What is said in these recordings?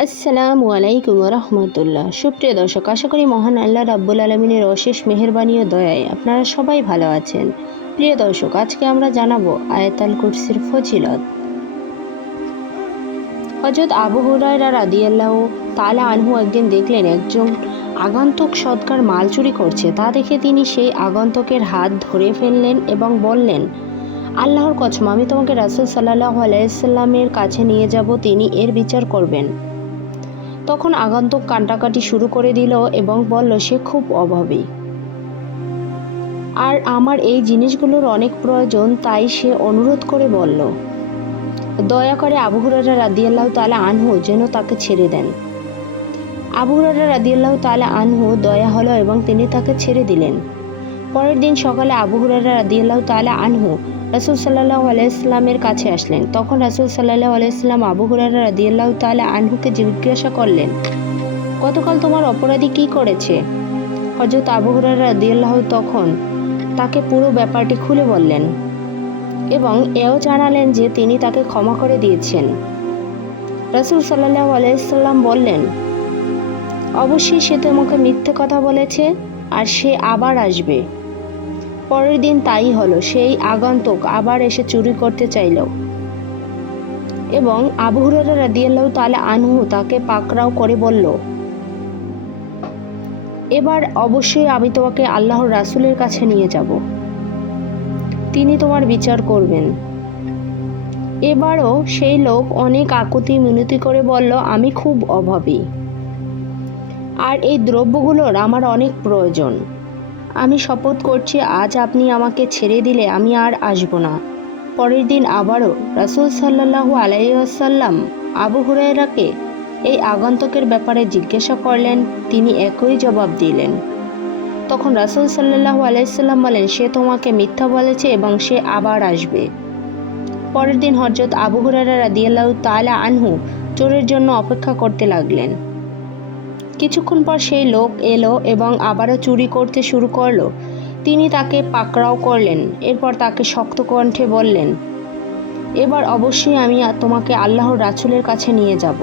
আসসালামু আলাইকুম রহমতুল্লাহ সুপ্রিয় দর্শক, আশা করি মহান আল্লাহ রাব্বুল আলমিনের অশেষ মেহেরবানি ও দয়ায় আপনারা সবাই ভালো আছেন। প্রিয় দর্শক, আজকে আমরা জানাব আয়াতাল কুরসির ফজিলত। হজরত আবু হুরায়রা রাদিয়াল্লাহ তালা আনহু একদিন দেখলেন, একজন আগন্তুক সৎকার মাল চুরি করছে। তা দেখে তিনি সেই আগন্তুকের হাত ধরে ফেললেন এবং বললেন, আল্লাহর কসম, আমি তোমাকে রাসুল সাল্লাহ আলাইসাল্লামের কাছে নিয়ে যাব, তিনি এর বিচার করবেন। তখন আগন্তুক কান্টাকাটি শুরু করে দিল এবং বলল, সে খুব অভাবী। আর আমার এই জিনিসগুলোর অনেক প্রয়োজন, তাই সে অনুরোধ করে বলল, দয়া করে আবু হুরারা রাদিয়াল্লাহ তালা আনহু যেন তাকে ছেড়ে দেন। আবু হুরারা রাদিয়াল্লাহ তালা আনহু দয়া হলো এবং তিনি তাকে ছেড়ে দিলেন। পরের দিন সকালে আবু হুরারা রাদিয়াল্লাহ তালা আনহু রাসুল সাল্লাহ আলাইসলামের কাছে আসলেন। তখন রাসুল সাল্লাহ আলাইসলাম আবু হুরারা রাদিয়াল্লাহ তালা আনহুকে জিজ্ঞাসা করলেন, গতকাল তোমার অপরাধী কি করেছে? হজরত আবু হুরারা রাদিয়াল্লাহ তখন তাকে পুরো ব্যাপারটি খুলে বললেন এবং এও জানালেন যে তিনি তাকে ক্ষমা করে দিয়েছেন। রাসুল সাল্লাহ আলাইসাল্লাম বললেন, অবশ্যই সে তোমাকে মিথ্যে কথা বলেছে আর সে আবার আসবে। পরের দিন তাই হলো, সেই আগন্তুক আবার এসে চুরি করতে চাইল। এবং আবু হুরারা রাদিয়াল্লাহু তাআলা আনহু তাকে পাকড়াও করে বলল, এবার অবশ্যই আমি তোমাকে আল্লাহর রাসূলের কাছে নিয়ে যাব। তিনি তোমার বিচার করবেন। এবারও সেই লোক অনেক আকুতি মিনতি করে বলল, আমি খুব অভাবী। আর এই দ্রব্যগুলোর আমার অনেক প্রয়োজন। আমি শপথ করছি, আজ আপনি আমাকে ছেড়ে দিলে আমি আর আসব না। পরের দিন আবারও রাসুল সাল্লাহু আলাইসাল্লাম আবু হুরায়রাকে এই আগন্তকের ব্যাপারে জিজ্ঞাসা করলেন, তিনি একই জবাব দিলেন। তখন রাসুল সাল্লাহু আলাইসাল্লাম বলেন, সে তোমাকে মিথ্যা বলেছে এবং সে আবার আসবে। পরের দিন হজরত আবু হুরারা রাদিয়াল্লাহ তালা আনহু চোরের জন্য অপেক্ষা করতে লাগলেন। কিছুক্ষণ পর সেই লোক এলো এবং আবারও চুরি করতে শুরু করল। তিনি তাকে পাকড়াও করলেন, এরপর তাকে শক্ত কণ্ঠে বললেন, এবার অবশ্যই আমি তোমাকে আল্লাহর রাসুলের কাছে নিয়ে যাব।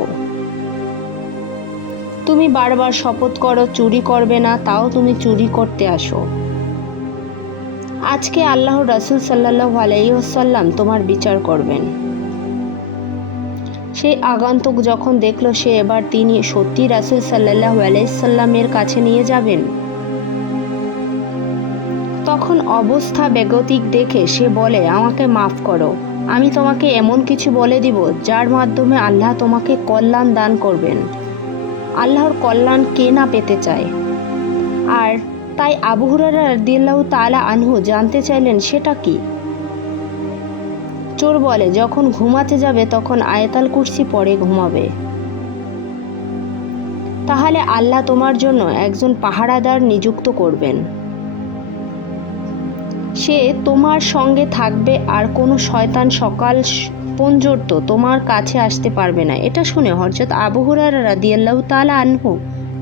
তুমি বারবার শপথ করো, চুরি করবে না, তাও তুমি চুরি করতে আসো। আজকে আল্লাহর রাসুল সাল্লাহ আলাইসাল্লাম তোমার বিচার করবেন। সেই আগন্তুক যখন দেখল সে এবার তিনি সত্যি রাসুল সাল্লাহ আলাইসাল্লামের কাছে নিয়ে যাবেন। তখন অবস্থা বেগতিক দেখে সে বলে, আমাকে মাফ করো। আমি তোমাকে এমন কিছু বলে দিব যার মাধ্যমে আল্লাহ তোমাকে কল্যাণ দান করবেন। আল্লাহর কল্যাণ কে না পেতে চায়? আর তাই আবু রাদিয়াল্লাহ তালা আনহু জানতে চাইলেন, সেটা কি? চোর বলে, যখন ঘুমাতে যাবে তখন আয়তাল কুর্সি পরে ঘুমাবে। তাহলে আল্লাহ তোমার জন্য একজন পাহারাদার নিযুক্ত করবেন। সে তোমার সঙ্গে থাকবে আর কোনো শয়তান সকাল পর্যন্ত তোমার কাছে আসতে পারবে না। এটা শুনে হরজত আবু হুরার তালা আনহু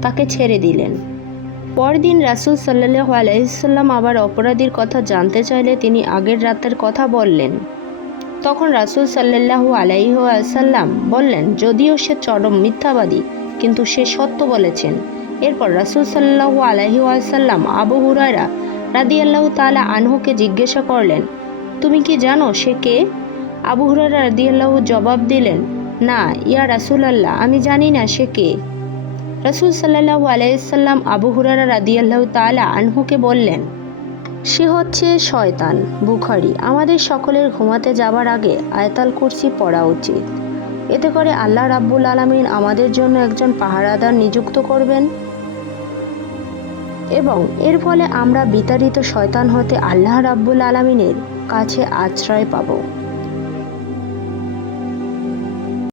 তাকে ছেড়ে দিলেন। পরদিন রাসুল সাল্লাহ আলাইসাল্লাম আবার অপরাধীর কথা জানতে চাইলে তিনি আগের রাতের কথা বললেন। তখন রাসুল সাল্লাহু আলাইসাল্লাম বললেন, যদিও সে চরম মিথ্যাবাদী, কিন্তু সে সত্য বলেছেন। এরপর রাসুল সাল্লাহু আলাহি আসাল্লাম আবু হুরায়রা রাদিয়াল্লাহ তালা আনহুকে জিজ্ঞাসা করলেন, তুমি কি জানো সে কে? আবু হুরারা রাদিয়াল্লাহ জবাব দিলেন, না, ইয়া রাসুল আল্লাহ আমি জানি না সে কে। রাসুল সাল্লাহু আলাইসাল্লাম আবু হুরারা রাদিয়াল্লাহ তালা আনহুকে বললেন সে হচ্ছে শয়তান, বুখারি। আমাদের সকলের ঘুমাতে যাবার আগে আয়তাল কুরসি পড়া উচিত। এতে করে আল্লাহ রাব্বুল আলমিন আমাদের জন্য একজন পাহারাদার নিযুক্ত করবেন। এবং এর ফলে আমরা বিতাড়িত শয়তান হতে আল্লাহ রাব্বুল আলমিনের কাছে আশ্রয় পাব।